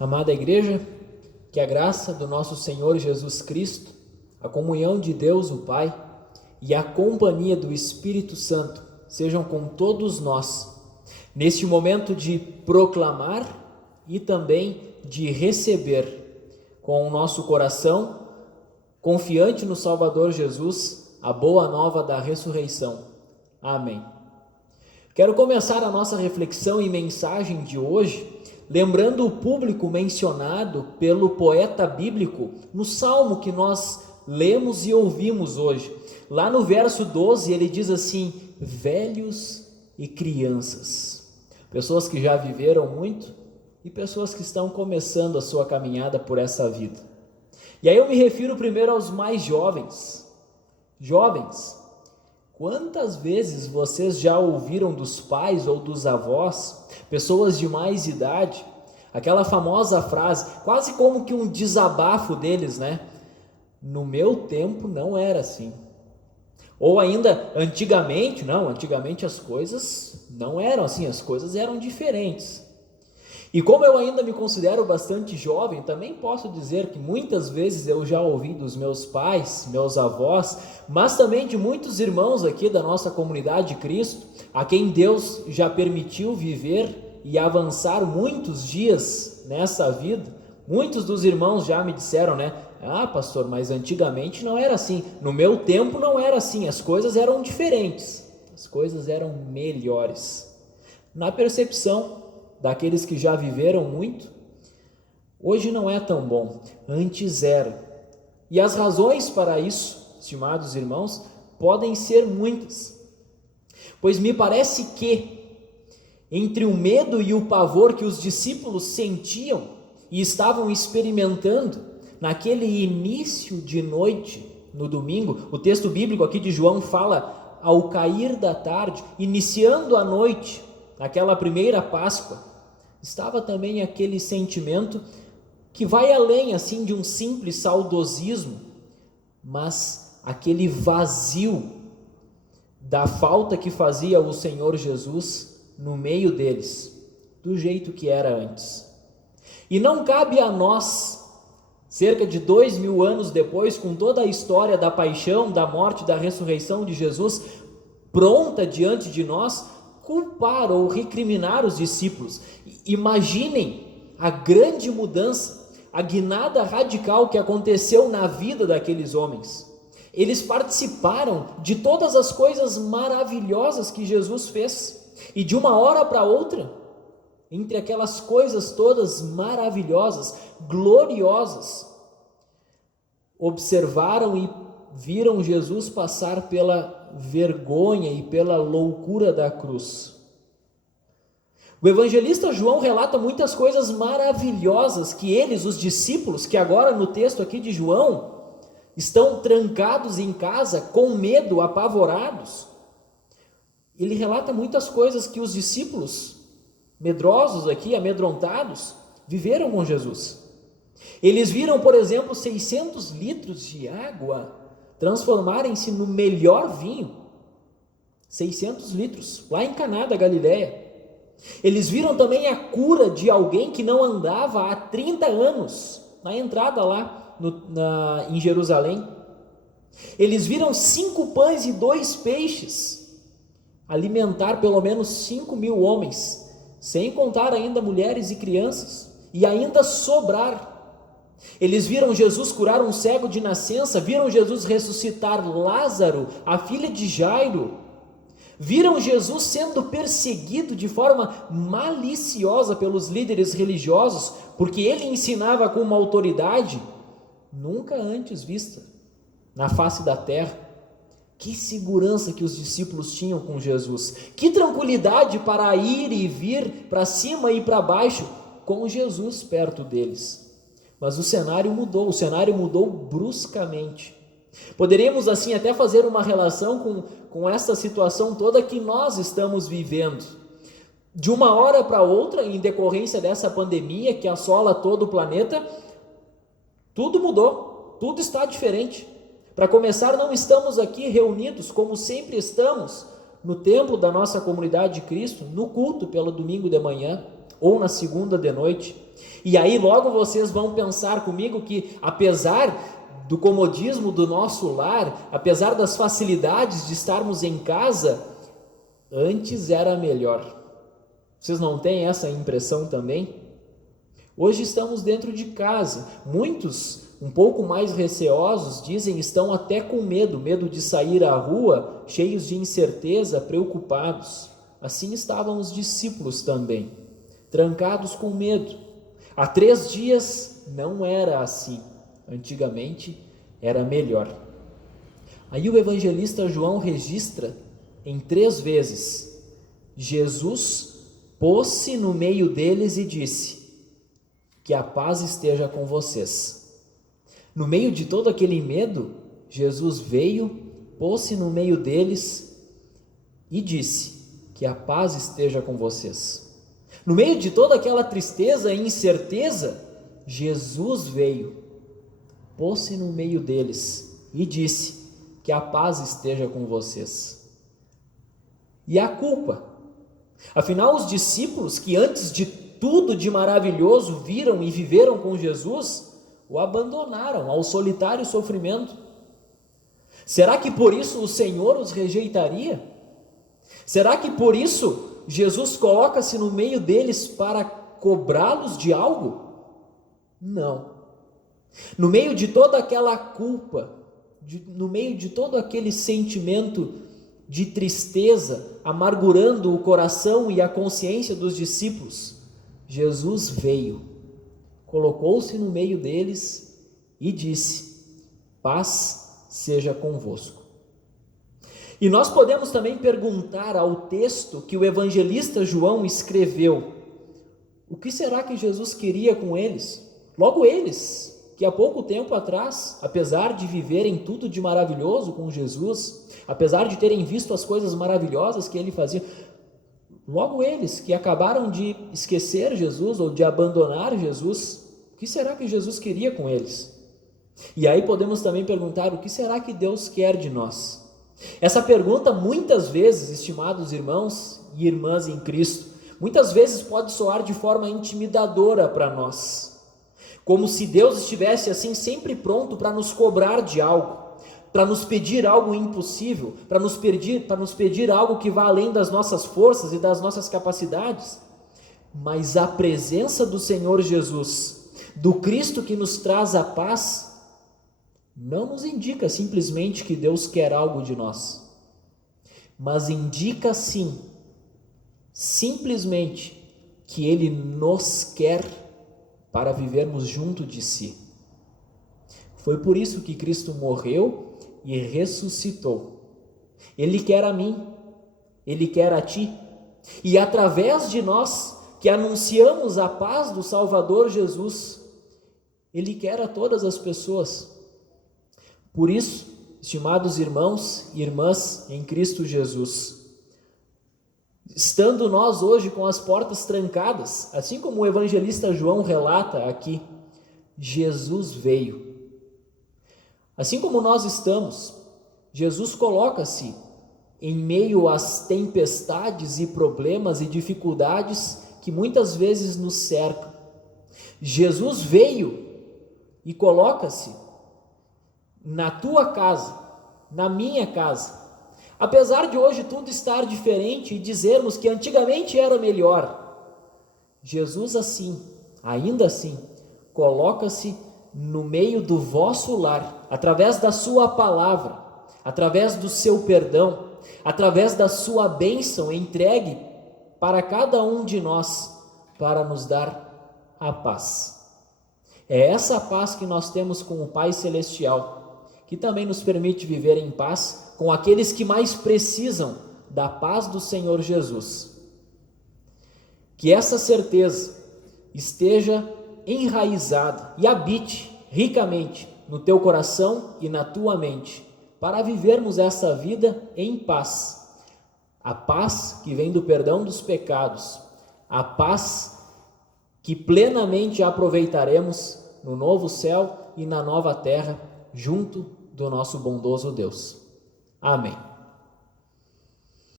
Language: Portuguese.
Amada Igreja, que a graça do nosso Senhor Jesus Cristo, a comunhão de Deus o Pai e a companhia do Espírito Santo sejam com todos nós, neste momento de proclamar e também de receber com o nosso coração, confiante no Salvador Jesus, a boa nova da ressurreição. Amém. Quero começar a nossa reflexão e mensagem de hoje lembrando o público mencionado pelo poeta bíblico no salmo que nós lemos e ouvimos hoje. Lá no verso 12 ele diz assim: velhos e crianças, pessoas que já viveram muito e pessoas que estão começando a sua caminhada por essa vida. E aí eu me refiro primeiro aos mais jovens. Jovens, quantas vezes vocês já ouviram dos pais ou dos avós, pessoas de mais idade, aquela famosa frase, quase como que um desabafo deles, né? No meu tempo não era assim. Ou ainda, antigamente as coisas não eram assim, as coisas eram diferentes. E como eu ainda me considero bastante jovem, também posso dizer que muitas vezes eu já ouvi dos meus pais, meus avós, mas também de muitos irmãos aqui da nossa comunidade de Cristo, a quem Deus já permitiu viver e avançar muitos dias nessa vida. Muitos dos irmãos já me disseram, né? Ah, pastor, mas antigamente não era assim, no meu tempo não era assim, as coisas eram diferentes, as coisas eram melhores. Na percepção daqueles que já viveram muito, hoje não é tão bom, antes era. E as razões para isso, estimados irmãos, podem ser muitas. Pois me parece que, entre o medo e o pavor que os discípulos sentiam e estavam experimentando naquele início de noite, no domingo, o texto bíblico aqui de João fala ao cair da tarde, iniciando a noite, naquela primeira Páscoa, estava também aquele sentimento que vai além assim de um simples saudosismo, mas aquele vazio da falta que fazia o Senhor Jesus no meio deles, do jeito que era antes. E não cabe a nós, cerca de 2000 anos depois, com toda a história da paixão, da morte, da ressurreição de Jesus pronta diante de nós, culpar ou recriminar os discípulos. Imaginem a grande mudança, a guinada radical que aconteceu na vida daqueles homens. Eles participaram de todas as coisas maravilhosas que Jesus fez, e de uma hora para outra, entre aquelas coisas todas maravilhosas, gloriosas, observaram e viram Jesus passar pela vergonha e pela loucura da cruz. O evangelista João relata muitas coisas maravilhosas que eles, os discípulos, que agora no texto aqui de João, estão trancados em casa, com medo, apavorados. Ele relata muitas coisas que os discípulos, medrosos aqui, amedrontados, viveram com Jesus. Eles viram, por exemplo, 600 litros de água transformarem-se no melhor vinho. 600 litros, lá em Caná da Galileia. Eles viram também a cura de alguém que não andava há 30 anos, na entrada lá em Jerusalém. Eles viram 5 pães e 2 peixes alimentar pelo menos 5.000 homens, sem contar ainda mulheres e crianças, e ainda sobrar. Eles viram Jesus curar um cego de nascença, viram Jesus ressuscitar Lázaro, a filha de Jairo, viram Jesus sendo perseguido de forma maliciosa pelos líderes religiosos, porque ele ensinava com uma autoridade nunca antes vista na face da terra. Que segurança que os discípulos tinham com Jesus, que tranquilidade para ir e vir para cima e para baixo com Jesus perto deles. Mas o cenário mudou bruscamente. Poderíamos assim até fazer uma relação com essa situação toda que nós estamos vivendo. De uma hora para outra, em decorrência dessa pandemia que assola todo o planeta, tudo mudou, tudo está diferente. Para começar, não estamos aqui reunidos como sempre estamos no templo da nossa comunidade de Cristo, no culto pelo domingo de manhã, ou na segunda de noite. E aí logo vocês vão pensar comigo que, apesar do comodismo do nosso lar, apesar das facilidades de estarmos em casa, antes era melhor. Vocês não têm essa impressão também? Hoje estamos dentro de casa. Muitos, um pouco mais receosos, dizem estão até com medo de sair à rua, cheios de incerteza, preocupados. Assim estavam os discípulos também, trancados com medo. Há 3 dias não era assim. Antigamente era melhor. Aí o evangelista João registra em 3 vezes: Jesus pôs-se no meio deles e disse: que a paz esteja com vocês. No meio de todo aquele medo, Jesus veio, pôs-se no meio deles e disse: que a paz esteja com vocês. No meio de toda aquela tristeza e incerteza, Jesus veio, pôs-se no meio deles e disse: que a paz esteja com vocês. E a culpa? Afinal, os discípulos que antes de tudo de maravilhoso viram e viveram com Jesus, o abandonaram ao solitário sofrimento. Será que por isso o Senhor os rejeitaria? Será que por isso Jesus coloca-se no meio deles para cobrá-los de algo? Não. No meio de toda aquela culpa, no meio de todo aquele sentimento de tristeza, amargurando o coração e a consciência dos discípulos, Jesus veio, colocou-se no meio deles e disse: paz seja convosco. E nós podemos também perguntar ao texto que o evangelista João escreveu: o que será que Jesus queria com eles? Logo eles, que há pouco tempo atrás, apesar de viverem tudo de maravilhoso com Jesus, apesar de terem visto as coisas maravilhosas que ele fazia, logo eles que acabaram de esquecer Jesus ou de abandonar Jesus, o que será que Jesus queria com eles? E aí podemos também perguntar: o que será que Deus quer de nós? Essa pergunta muitas vezes, estimados irmãos e irmãs em Cristo, muitas vezes pode soar de forma intimidadora para nós, como se Deus estivesse assim sempre pronto para nos cobrar de algo, para nos pedir algo impossível, para nos pedir algo que vá além das nossas forças e das nossas capacidades. Mas a presença do Senhor Jesus, do Cristo que nos traz a paz, não nos indica simplesmente que Deus quer algo de nós, mas indica sim, simplesmente, que Ele nos quer para vivermos junto de si. Foi por isso que Cristo morreu e ressuscitou. Ele quer a mim, Ele quer a ti, e através de nós que anunciamos a paz do Salvador Jesus, Ele quer a todas as pessoas. Por isso, estimados irmãos e irmãs em Cristo Jesus, estando nós hoje com as portas trancadas, assim como o evangelista João relata aqui, Jesus veio. Assim como nós estamos, Jesus coloca-se em meio às tempestades e problemas e dificuldades que muitas vezes nos cercam. Jesus veio e coloca-se na tua casa, na minha casa. Apesar de hoje tudo estar diferente e dizermos que antigamente era melhor, Jesus ainda assim, coloca-se no meio do vosso lar, através da sua palavra, através do seu perdão, através da sua bênção entregue para cada um de nós, para nos dar a paz. É essa paz que nós temos com o Pai Celestial, que também nos permite viver em paz com aqueles que mais precisam da paz do Senhor Jesus. Que essa certeza esteja enraizada e habite ricamente no teu coração e na tua mente, para vivermos essa vida em paz. A paz que vem do perdão dos pecados, a paz que plenamente aproveitaremos no novo céu e na nova terra, junto do nosso bondoso Deus. Amém.